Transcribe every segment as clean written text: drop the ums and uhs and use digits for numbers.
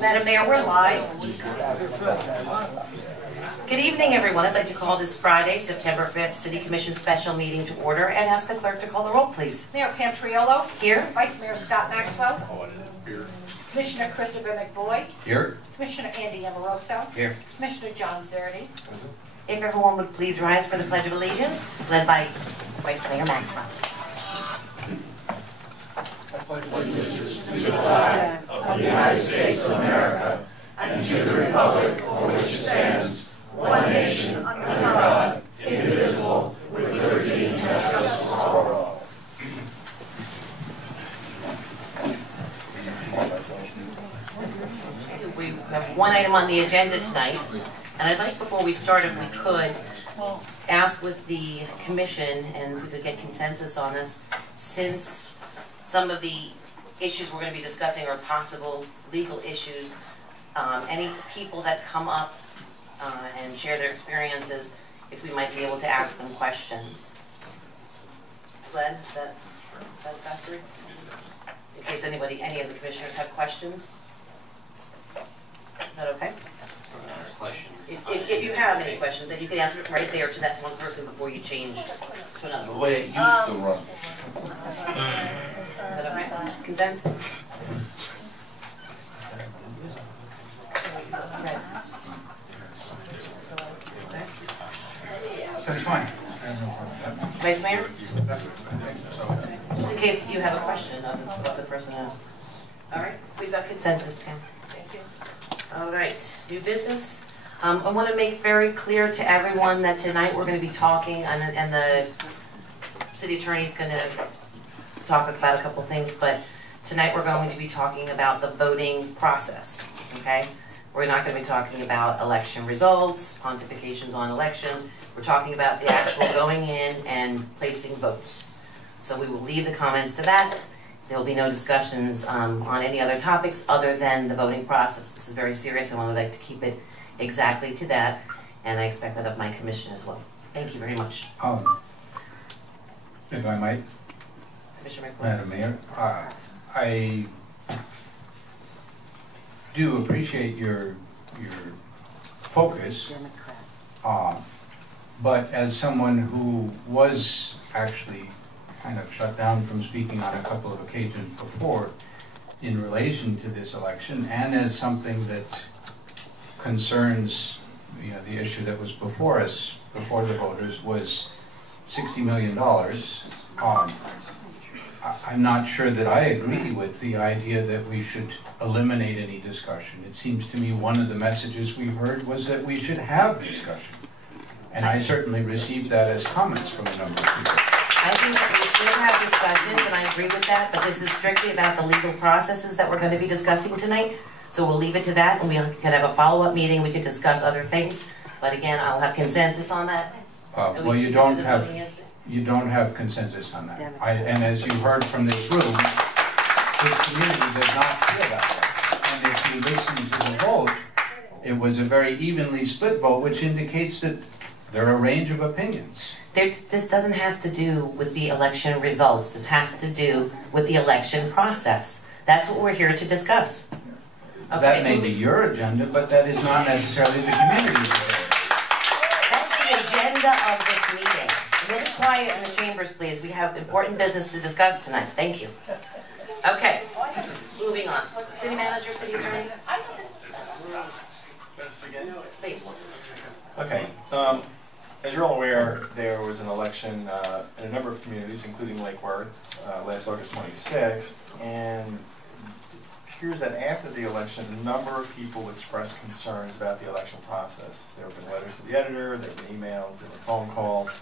Madam Mayor, we're live. Good evening, everyone. I'd like to call this Friday, September 5th, City Commission special meeting to order and ask the clerk to call the roll, please. Mayor Pam Triolo. Here. Vice Mayor Scott Maxwell. Here. Commissioner Christopher McBoy. Here. Commissioner Andy Amoroso. Here. Commissioner John Zerdy. If everyone would please rise for the Pledge of Allegiance, led by Vice Mayor Maxwell. I pledge allegiance to the flag of the United States of America and to the republic for which it stands, one nation, under God, indivisible, with liberty and justice for all. We have one item on the agenda tonight, and I'd like, before we start, if we could, ask with the commission, and if we could get consensus on this, since some of the issues we're going to be discussing are possible legal issues, any people that come up and share their experiences, if we might be able to ask them questions. Glenn, is that factory? In case any of the commissioners have questions? Is that okay? If you have any questions, then you can answer it right there to that one person before you change to another. The way it used to run. Is that okay? Consensus? That's fine. Vice Mayor? Just in case you have a question of what the person asked. All right, we've got consensus, Pam. Thank you. All right, new business. I want to make very clear to everyone that tonight we're going to be talking, and the city attorney's going to talk about a couple things, but tonight we're going to be talking about the voting process, okay? We're not going to be talking about election results, pontifications on elections. We're talking about the actual going in and placing votes. So we will leave the comments to that. There will be no discussions on any other topics other than the voting process. This is very serious, and I would like to keep it exactly to that, and I expect that of my commission as well. Thank you very much. If I might, Madam Mayor, I do appreciate your focus, but as someone who was actually kind of shut down from speaking on a couple of occasions before in relation to this election, and as something that concerns, the issue that was before us, before the voters, was $60 million. I'm not sure that I agree with the idea that we should eliminate any discussion. It seems to me one of the messages we've heard was that we should have discussion. And I certainly received that as comments from a number of people. I think that we should have discussions, and I agree with that, but this is strictly about the legal processes that we're going to be discussing tonight. So we'll leave it to that, and we can have a follow-up meeting. We can discuss other things. But again, I'll have consensus on that. Well, you don't have consensus on that. And as you heard from this room, this community does not feel that way. And if you listen to the vote, it was a very evenly split vote, which indicates that there are a range of opinions. This doesn't have to do with the election results. This has to do with the election process. That's what we're here to discuss. Okay. That may be your agenda, but that is not necessarily the community's agenda. That's the agenda of this meeting. A little quiet in the chambers, please. We have important business to discuss tonight. Thank you. Okay, moving on. City manager, city attorney? Please. Okay. As you're all aware, there was an election in a number of communities, including Lake Worth, last August 26th, and it appears that after the election, a number of people expressed concerns about the election process. There have been letters to the editor, there have been emails, there were phone calls,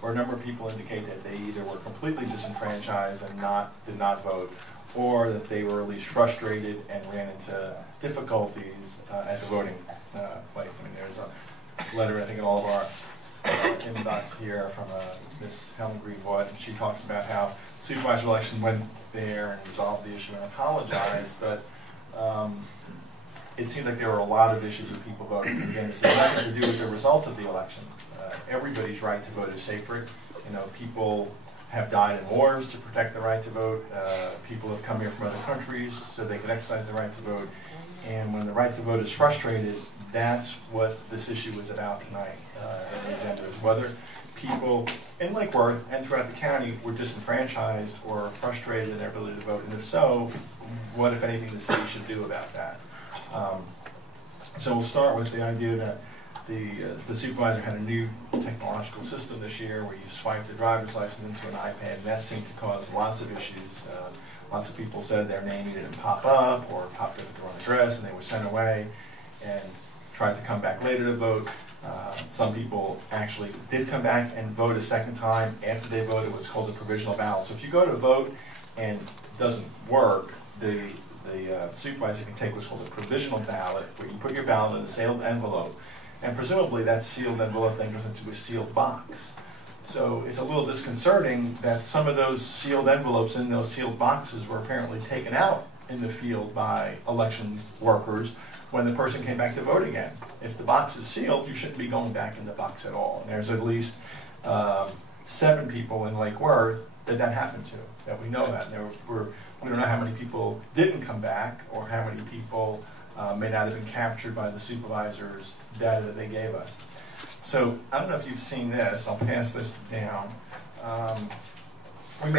where a number of people indicate that they either were completely disenfranchised and did not vote, or that they were at least frustrated and ran into difficulties at the voting place. I mean, there's a letter, I think, in all of our inbox here from Ms. Helen Greenwood, and she talks about how the supervisor election went there and resolved the issue and apologized, but it seems like there were a lot of issues with people voting. Again, this has nothing to do with the results of the election. Everybody's right to vote is sacred. People have died in wars to protect the right to vote. People have come here from other countries so they can exercise the right to vote. And when the right to vote is frustrated, that's what this issue is about tonight. And the agenda is whether people in Lake Worth and throughout the county were disenfranchised or frustrated in their ability to vote. And if so, what, if anything, the city should do about that. So we'll start with the idea that the supervisor had a new technological system this year where you swipe the driver's license into an iPad, and that seemed to cause lots of issues. Lots of people said their name either didn't pop up or popped up at the wrong address and they were sent away and tried to come back later to vote. Some people actually did come back and vote a second time after they voted what's called a provisional ballot. So if you go to vote and it doesn't work, the supervisor can take what's called a provisional ballot, where you put your ballot in a sealed envelope, and presumably that sealed envelope then goes into a sealed box. So it's a little disconcerting that some of those sealed envelopes in those sealed boxes were apparently taken out in the field by elections workers when the person came back to vote again. If the box is sealed, you shouldn't be going back in the box at all. And there's at least 7 people in Lake Worth that happened to, that we know that. And we don't know how many people didn't come back or how many people may not have been captured by the supervisor's data that they gave us. So I don't know if you've seen this. I'll pass this down. We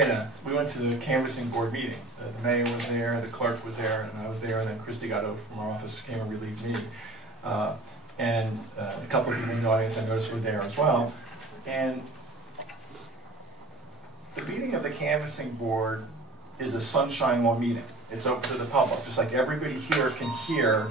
went to the canvassing board meeting. The mayor was there, the clerk was there, and I was there, and then Christy got over from our office, came and relieved me. And a couple of people in the audience I noticed were there as well. And the meeting of the canvassing board is a sunshine law meeting. It's open to the public. Just like everybody here can hear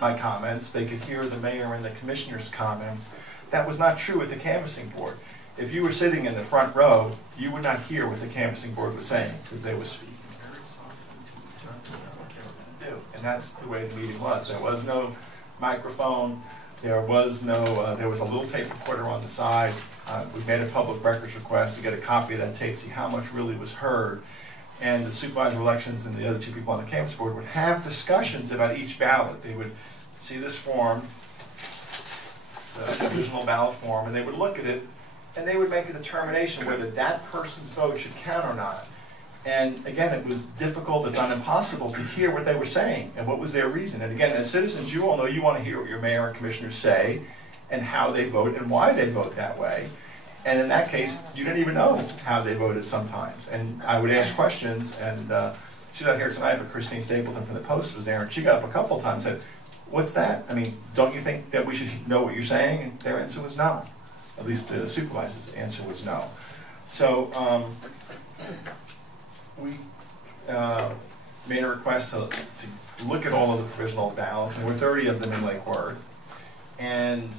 my comments, they could hear the mayor and the commissioner's comments. That was not true at the canvassing board. If you were sitting in the front row, you would not hear what the canvassing board was saying because they were speaking very softly to each other about what they were going to do. And that's the way the meeting was. There was no microphone. There was no, there was a little tape recorder on the side. We made a public records request to get a copy of that tape, see how much really was heard. And the supervisor of elections and the other 2 people on the canvass board would have discussions about each ballot. They would see this form, the provisional ballot form, and they would look at it, and they would make a determination whether that person's vote should count or not. And again, it was difficult, if not impossible, to hear what they were saying and what was their reason. And again, as citizens, you all know you want to hear what your mayor and commissioners say and how they vote and why they vote that way. And in that case, you didn't even know how they voted sometimes. And I would ask questions, and she's not here tonight, but Christine Stapleton from the Post was there, and she got up a couple of times and said, "What's that? I mean, don't you think that we should know what you're saying?" And their answer was no. At least the supervisor's answer was no. So we made a request to look at all of the provisional ballots, and there were 30 of them in Lake Worth. And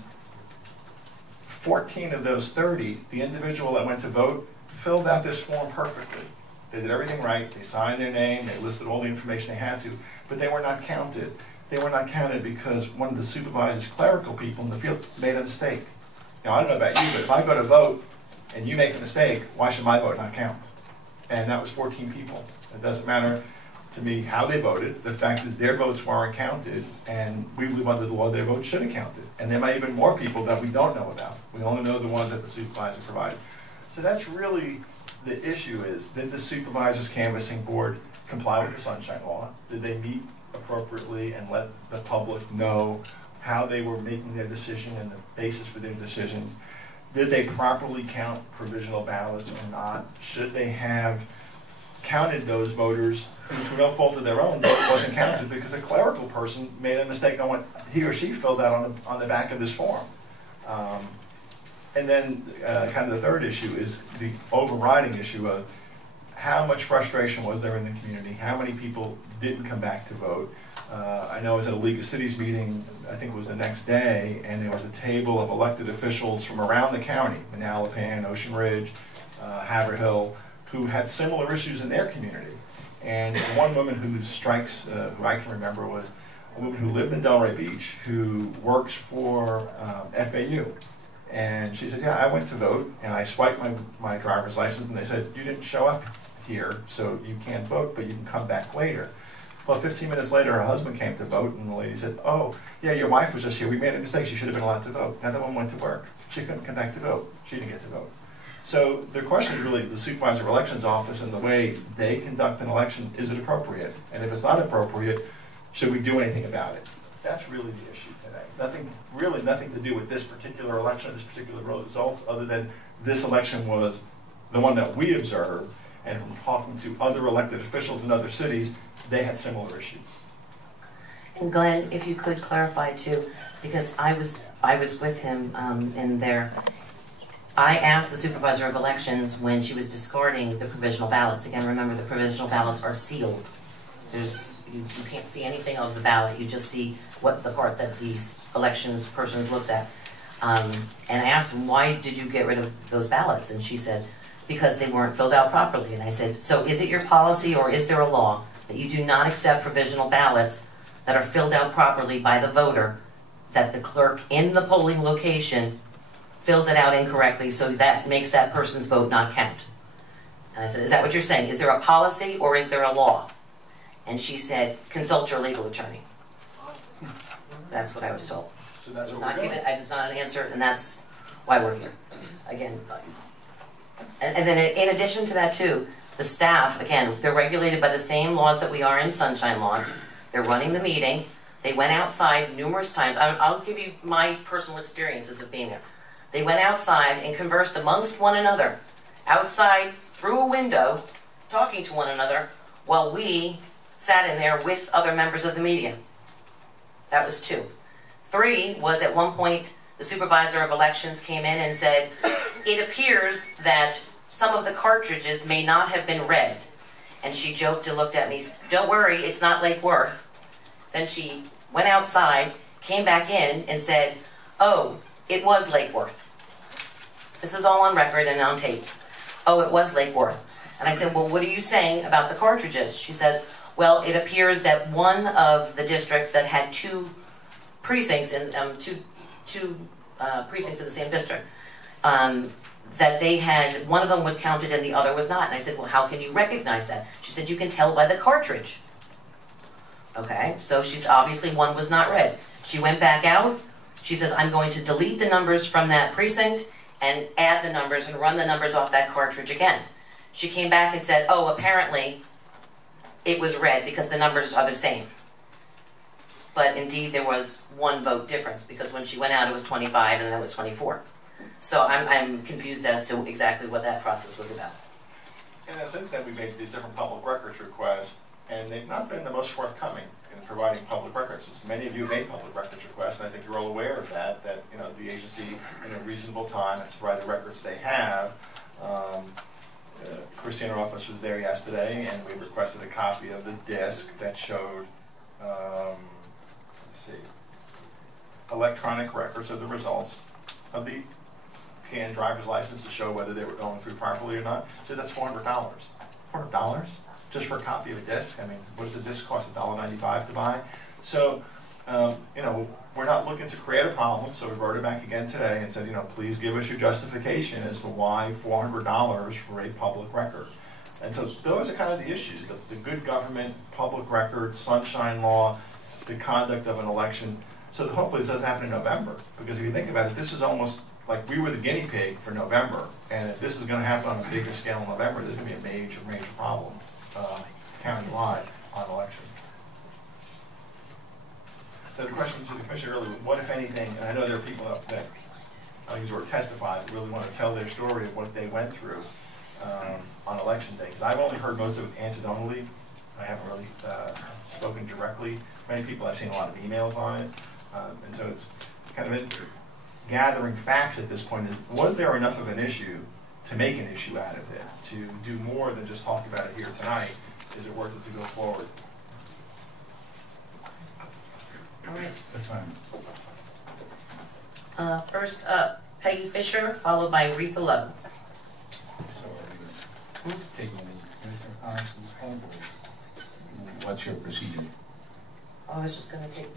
14 of those 30, the individual that went to vote filled out this form perfectly. They did everything right. They signed their name. They listed all the information they had to, but they were not counted. They were not counted because one of the supervisor's clerical people in the field made a mistake. Now, I don't know about you, but if I go to vote and you make a mistake, why should my vote not count? And that was 14 people. It doesn't matter to me how they voted. The fact is their votes weren't counted, and we believe under the law their votes should have counted. And there might have been more people that we don't know about. We only know the ones that the supervisor provided. So that's really the issue is, did the supervisor's canvassing board comply with the Sunshine Law? Did they meet appropriately and let the public know how they were making their decision and the basis for their decisions? Did they properly count provisional ballots or not? Should they have counted those voters who, through no fault of their own, vote wasn't counted because a clerical person made a mistake on what he or she filled out on the back of this form? And then kind of the third issue is the overriding issue of how much frustration was there in the community? How many people didn't come back to vote? I know I was at a League of Cities meeting, I think it was the next day, and there was a table of elected officials from around the county, Manalapan, Ocean Ridge, Haverhill, who had similar issues in their community. And one woman who strikes, who I can remember, was a woman who lived in Delray Beach, who works for FAU. And she said, yeah, I went to vote, and I swiped my driver's license, and they said, you didn't show up here, so you can't vote, but you can come back later. Well, 15 minutes later, her husband came to vote, and the lady said, oh, yeah, your wife was just here. We made a mistake. She should have been allowed to vote. Now that one went to work. She couldn't come back to vote. She didn't get to vote. So the question is really the supervisor of elections office and the way they conduct an election, is it appropriate? And if it's not appropriate, should we do anything about it? That's really the issue today. Really nothing to do with this particular election, this particular results, other than this election was the one that we observed, and from talking to other elected officials in other cities, they had similar issues. And Glenn, if you could clarify too, because I was with him in there. I asked the supervisor of elections when she was discarding the provisional ballots. Again, remember the provisional ballots are sealed. You can't see anything of the ballot. You just see what the part that these elections person looks at. And I asked him, why did you get rid of those ballots? And she said, because they weren't filled out properly. And I said, so is it your policy or is there a law that you do not accept provisional ballots that are filled out properly by the voter, that the clerk in the polling location fills it out incorrectly, so that makes that person's vote not count? And I said, is that what you're saying? Is there a policy or is there a law? And she said, consult your legal attorney. That's what I was told. So that's I was what not we're doing. given, I was not an answer, and that's why we're here. Again, and then in addition to that too, the staff, again, they're regulated by the same laws that we are in sunshine laws. They're running the meeting. They went outside numerous times. I'll give you my personal experiences of being there. They went outside and conversed amongst one another, outside through a window, talking to one another, while we sat in there with other members of the media. That was 2. 3 was at one point the supervisor of elections came in and said, it appears that some of the cartridges may not have been read. And she joked and looked at me, don't worry, it's not Lake Worth. Then she went outside, came back in and said, oh, it was Lake Worth. This is all on record and on tape. Oh, it was Lake Worth. And I said, well, what are you saying about the cartridges? She says, well, it appears that one of the districts that had 2 precincts in two precincts in the same district, that they had, one of them was counted and the other was not. And I said, well, how can you recognize that? She said, you can tell by the cartridge. Okay, so she's obviously one was not read. She went back out. She says, I'm going to delete the numbers from that precinct and add the numbers and run the numbers off that cartridge again. She came back and said, oh, apparently it was read because the numbers are the same. But indeed there was 1 vote difference, because when she went out it was 25 and then it was 24. So I'm confused as to exactly what that process was about. And since then, we've made these different public records requests, and they've not been the most forthcoming in providing public records. So many of you have made public records requests, and I think you're all aware of that, the agency, in a reasonable time, has provided the records they have. Christy in our office was there yesterday, and we requested a copy of the disc that showed, electronic records of the results of the PN driver's license to show whether they were going through properly or not. So that's $400. $400 just for a copy of a disc? I mean, what does a disc cost? $1.95 to buy? So, we're not looking to create a problem, so we wrote it back again today and said, please give us your justification as to why $400 for a public record. And so those are kind of the issues, the good government, public record, sunshine law, the conduct of an election. So hopefully this doesn't happen in November, because if you think about it, this is almost like we were the guinea pig for November, and if this is going to happen on a bigger scale in November, there's going to be major problems county-wide on elections. So the question to the commissioner earlier, what if anything, and I know there are people up there, I'll use the word testify, that really want to tell their story of what they went through on election day, because I've only heard most of it anecdotally. I haven't really spoken directly. Many people, I've seen a lot of emails on it, and so it's kind of gathering facts at this point. Was there enough of an issue to make an issue out of it, to do more than just talk about it here tonight? Is it worth it to go forward? All right. That's fine. First up, Peggy Fisher, followed by Retha Lowe. So are you taking any Commissioner comments at this point, or what's your procedure? I was just going to take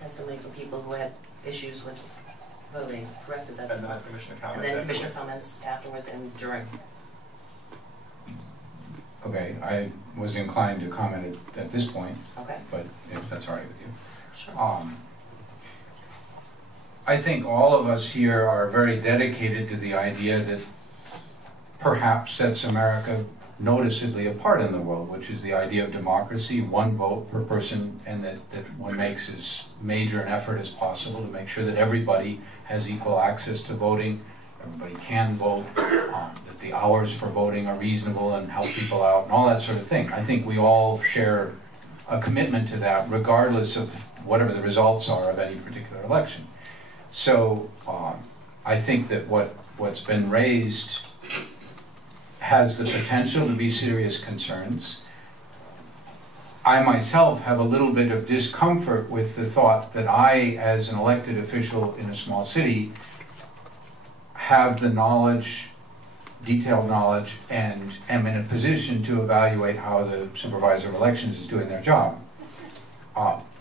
testimony from people who had issues with voting, correct? Is that And then Commissioner comments. And then Commissioner afterwards. comments afterwards and during. Okay, I was inclined to comment at this point, Okay, but if that's all right with you. sure. I think all of us here are very dedicated to the idea that perhaps sets America noticeably apart in the world, which is the idea of democracy, one vote per person, and that one makes as major an effort as possible to make sure that everybody has equal access to voting, everybody can vote, that the hours for voting are reasonable and help people out, and all that sort of thing. I think we all share a commitment to that, regardless of whatever the results are of any particular election. So I think that what's been raised has the potential to be serious concerns. I myself have a little bit of discomfort with the thought that I, as an elected official in a small city, have the knowledge, detailed knowledge, and am in a position to evaluate how the supervisor of elections is doing their job.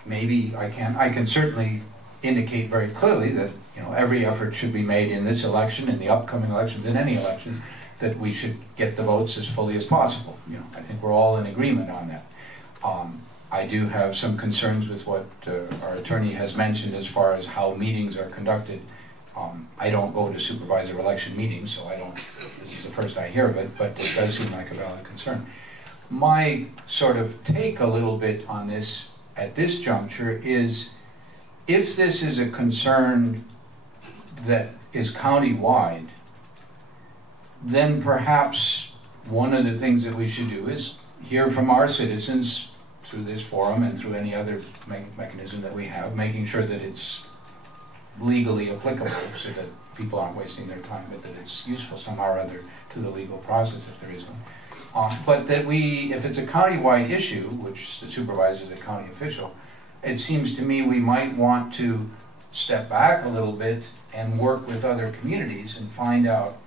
Maybe I can certainly indicate very clearly that every effort should be made in this election, in the upcoming elections, in any election, that we should get the votes as fully as possible. I think we're all in agreement on that. I do have some concerns with what our attorney has mentioned as far as how meetings are conducted. I don't go to supervisor election meetings, so this is the first I hear of it, but it does seem like a valid concern. My sort of take a little bit on this at this juncture is, if this is a concern that is county-wide, then perhaps one of the things that we should do is hear from our citizens through this forum and through any other mechanism that we have, making sure that it's legally applicable so that people aren't wasting their time, but that it's useful somehow or other to the legal process if there is one. But that if it's a county-wide issue, which the supervisor is a county official, it seems to me we might want to step back a little bit and work with other communities and find out,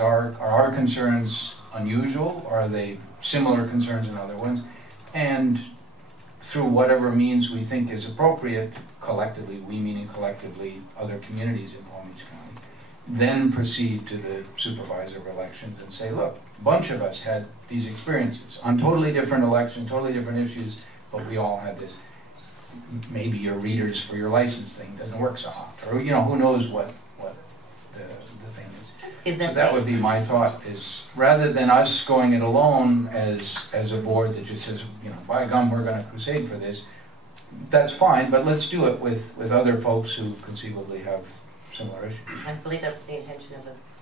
are our concerns unusual? Are they similar concerns in other ones? And through whatever means we think is appropriate, collectively, we meaning collectively other communities in Palm Beach County, then proceed to the supervisor of elections and say, look, a bunch of us had these experiences on totally different elections, totally different issues, but we all had this. Maybe your readers for your license thing doesn't work so hot, or who knows what the thing is. So that would be my thought, is rather than us going it alone as a board that just says, by gum, we're going to crusade for this, that's fine, but let's do it with other folks who conceivably have similar issues. I believe that's the intention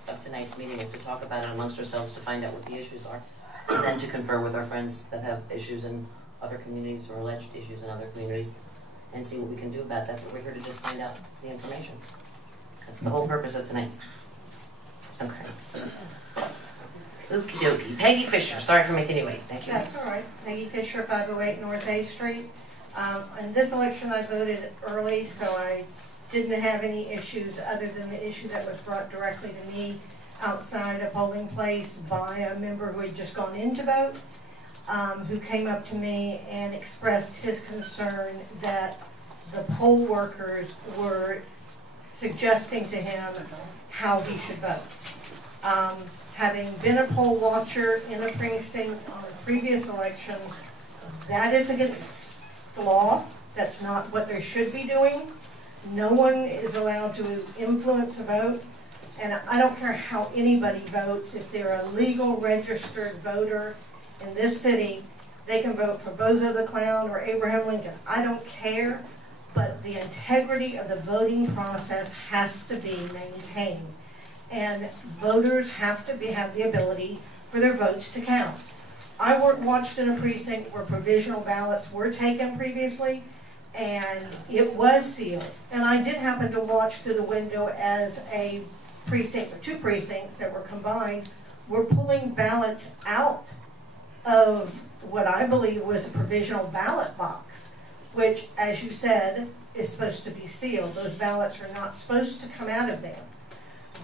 of tonight's meeting, is to talk about it amongst ourselves, to find out what the issues are, and then to confer with our friends that have issues in other communities or alleged issues in other communities, and see what we can do about it. That's what we're here to just find out the information. That's the whole purpose of tonight. Okay. Okie dokie. Peggy Fisher, sorry for making you wait. Thank you. That's all right. Peggy Fisher, 508 North A Street. In this election I voted early, so I didn't have any issues other than the issue that was brought directly to me outside a polling place by a member who had just gone in to vote, who came up to me and expressed his concern that the poll workers were suggesting to him how he should vote. Having been a poll watcher in a precinct on previous elections, that is against the law. That's not what they should be doing. No one is allowed to influence a vote, and I don't care how anybody votes. If they're a legal registered voter in this city, they can vote for Bozo the Clown or Abraham Lincoln. I don't care, but the integrity of the voting process has to be maintained. And voters have the ability for their votes to count. I watched in a precinct where provisional ballots were taken previously, and it was sealed. And I did happen to watch through the window as a precinct, or two precincts that were combined, were pulling ballots out of what I believe was a provisional ballot box, which, as you said, is supposed to be sealed. Those ballots are not supposed to come out of there.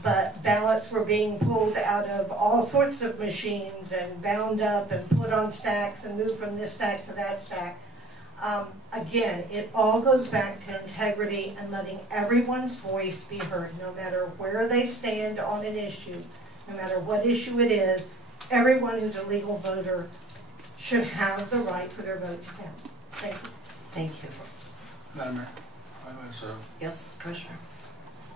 But ballots were being pulled out of all sorts of machines and bound up and put on stacks and moved from this stack to that stack. Again, it all goes back to integrity and letting everyone's voice be heard, no matter where they stand on an issue, no matter what issue it is. Everyone who's a legal voter should have the right for their vote to count. Thank you. Thank you. Madam Mayor, I was Yes, Commissioner.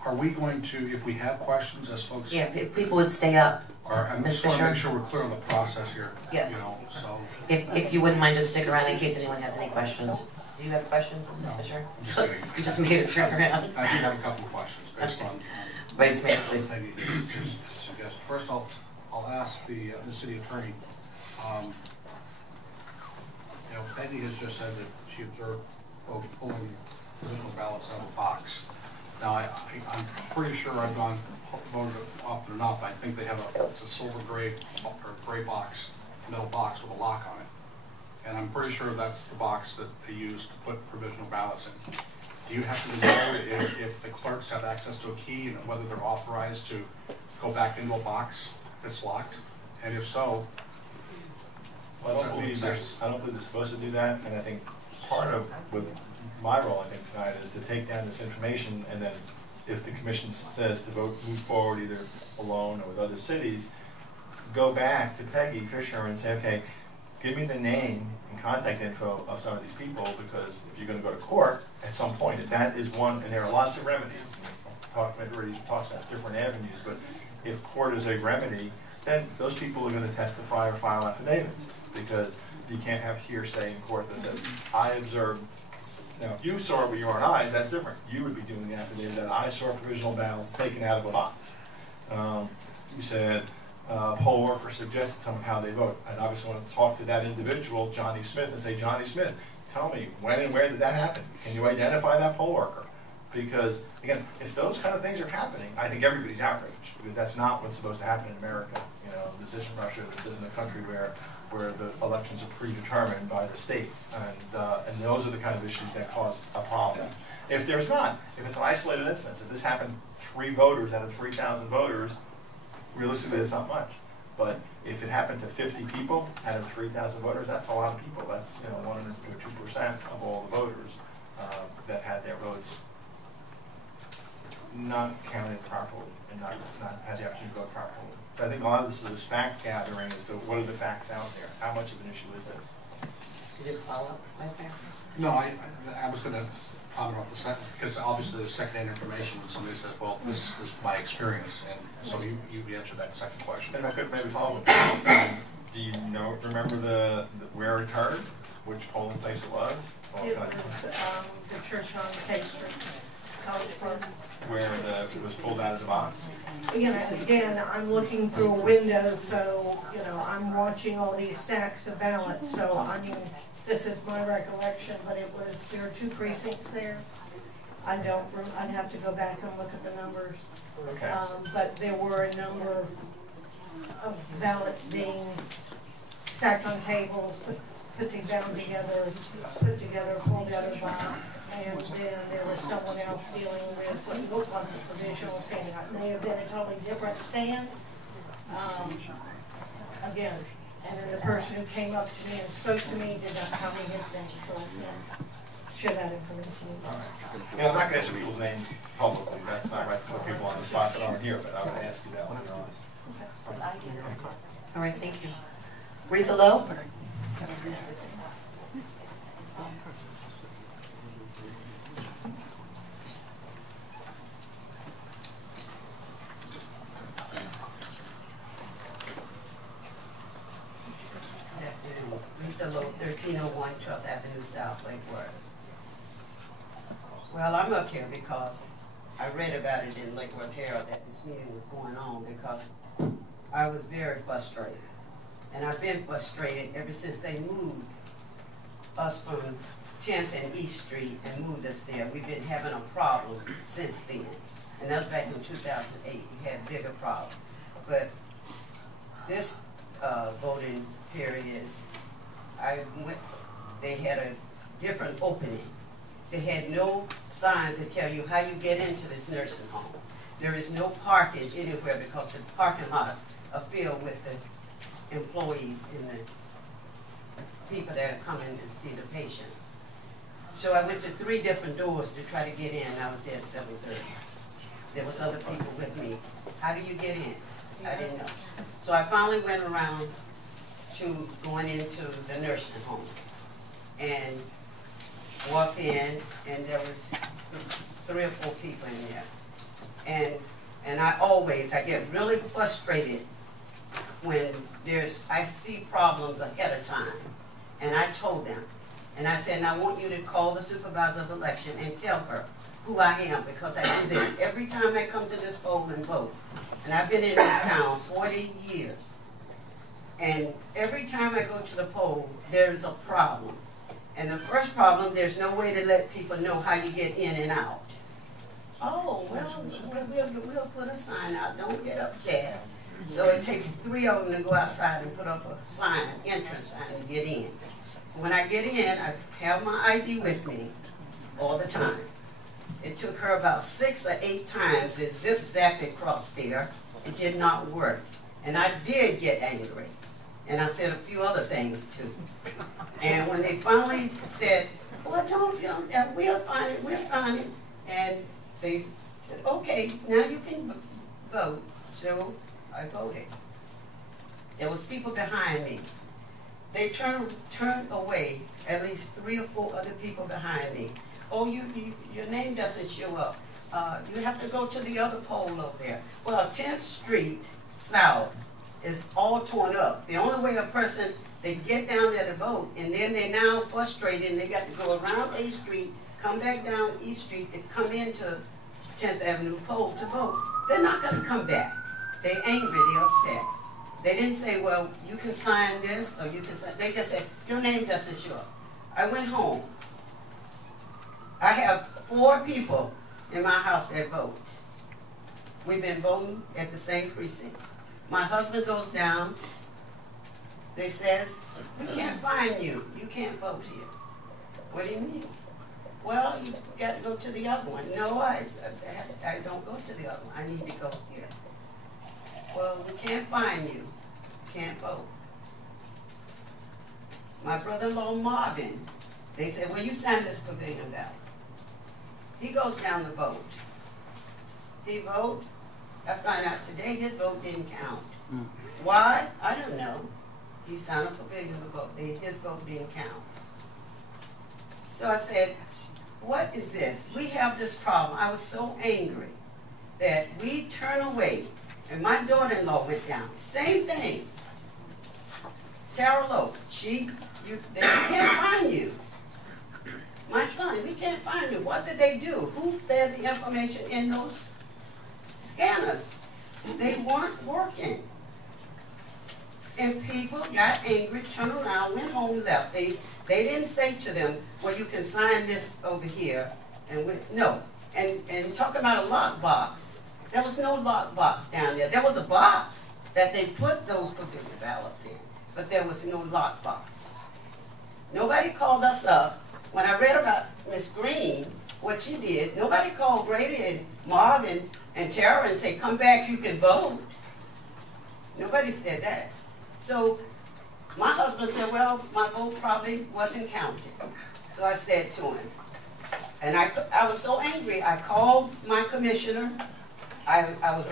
Are we going to, if we have questions as folks? Yeah, if people would stay up, I Ms. just want to make Fisher? sure we're clear on the process here. Yes. You know, so. if you wouldn't mind just stick around in case anyone has any questions. Do you have questions, Ms. No, Fisher? I'm just kidding. You just made it trip around. I do have a couple of questions based on. Vice Mayor, please. Peggy just suggested. First, I'll ask the city attorney. You know, Peggy has just said that she observed folks pulling provisional ballots out of a box. Now, I'm pretty sure I've voted often enough. I think they have it's a silver gray or gray box, metal box with a lock on it. And I'm pretty sure that's the box that they use to put provisional ballots in. Do you happen to know if the clerks have access to a key and whether they're authorized to go back into a box that's locked? And if so, I don't believe they're supposed to do that, and I think part of what my role, I think, tonight is to take down this information, and then if the commission says to move forward either alone or with other cities, go back to Peggy Fisher and say, okay, give me the name and contact info of some of these people, because if you're going to go to court at some point, that is one, and there are lots of remedies. Everybody talks about different avenues, but if court is a remedy, then those people are going to testify or file affidavits, because you can't have hearsay in court that says, I observed. Now, if you saw it with your own eyes, that's different. You would be doing the affidavit that I saw provisional ballots taken out of a box. You said poll worker suggested someone how they vote. I'd obviously want to talk to that individual, Johnny Smith, and say, Johnny Smith, tell me, when and where did that happen? Can you identify that poll worker? Because, again, if those kind of things are happening, I think everybody's outraged, because that's not what's supposed to happen in America. You know, this isn't Russia, this isn't a country where the elections are predetermined by the state, and those are the kind of issues that cause a problem. If there's not, if it's an isolated instance, if this happened 3 voters out of 3,000 voters, realistically it's not much. But if it happened to 50 people out of 3,000 voters, that's a lot of people. That's 1 or 2% of all the voters that had their votes not counted properly and not had the opportunity to vote properly. So I think a lot of this is fact gathering as to what are the facts out there. How much of an issue is this? Did you follow up, Vice Mayor? no, I was going to comment off the second, because obviously there's second-hand information when somebody says, well, this is my experience, and so you answered that second question. And if I could maybe follow up, do you remember where it occurred? Which polling place it was? It was the church on K Street, College Park. Where it was pulled out of the box? Again, I'm looking through a window, so, I'm watching all these stacks of ballots, so, this is my recollection, but there are 2 precincts there. I'd have to go back and look at the numbers. Okay. But there were a number of ballots being stacked on tables, put together, pulled out of the box, and then there was someone else dealing with what looked like the provisional stand. It may have been a totally different stand. Again, and then the person who came up to me and spoke to me did not tell me his name, so I share that information. I'm not going to answer people's names publicly. That's not right to put people on the spot that aren't here, but I would ask you that later on. All right, thank you. Retha Lowe? Rita Lowe, 1301 12th Avenue South, Lake Worth. Well, I'm up here because I read about it in Lake Worth Herald that this meeting was going on, because I was very frustrated. And I've been frustrated ever since they moved us from 10th and East Street and moved us there. We've been having a problem since then. And that was back in 2008. We had bigger problems. But this voting period is, they had a different opening. They had no sign to tell you how you get into this nursing home. There is no parking anywhere because the parking lots are filled with the employees and the people that are coming to see the patients. So I went to 3 different doors to try to get in. I was there at 7:30. There was other people with me. How do you get in? I didn't know. So I finally went around to going into the nursing home and walked in, and there was 3 or 4 people in there. And I get really frustrated when I see problems ahead of time. And I told them, and I said, and I want you to call the supervisor of election and tell her who I am, because I do this every time I come to this poll and vote. And I've been in this town 40 years. And every time I go to the poll, there's a problem. And the first problem, there's no way to let people know how you get in and out. Oh, well, we'll put a sign out, don't get upset. So it takes 3 of them to go outside and put up a sign, entrance sign, to get in. When I get in, I have my ID with me all the time. It took her about 6 or 8 times to zip-zap across there. It did not work. And I did get angry. And I said a few other things too. And when they finally said, well, we'll find it. And they said, okay, now you can vote. So I voted. There was people behind me. They turned away at least 3 or 4 other people behind me. Oh, your name doesn't show up. You have to go to the other poll over there. Well, 10th Street South is all torn up. The only way a person, they get down there to vote, and then they're now frustrated, and they got to go around A Street, come back down East Street, to come into 10th Avenue poll to vote. They're not going to come back. They're angry, they're upset. They didn't say, well, you can sign this, or you can sign, they just said, your name doesn't show up. I went home. I have 4 people in my house that vote. We've been voting at the same precinct. My husband goes down. They says, we can't find you. You can't vote here. What do you mean? Well, you got to go to the other one. No, I don't go to the other one. I need to go here. Well, we can't find you. Can't vote. My brother-in-law, Marvin, they said, well, you signed this pavilion ballot. He goes down to vote. He vote. I find out today his vote didn't count. Why? I don't know. He signed a pavilion vote. His vote didn't count. So I said, what is this? We have this problem. I was so angry that we turn away, and my daughter-in-law went down. Same thing. Tara Lowe, they can't find you. My son, we can't find you. What did they do? Who fed the information in those scanners? They weren't working. And people got angry, turned around, went home, left. They didn't say to them, well, you can sign this over here. No. And talk about a lock box. There was no lock box down there. There was a box that they put those pavilion ballots in, but there was no lock box. Nobody called us up. When I read about Miss Green, what she did, nobody called Grady and Marvin and Tara and said, come back, you can vote. Nobody said that. So my husband said, well, my vote probably wasn't counted. So I said to him, and I was so angry, I called my commissioner. I was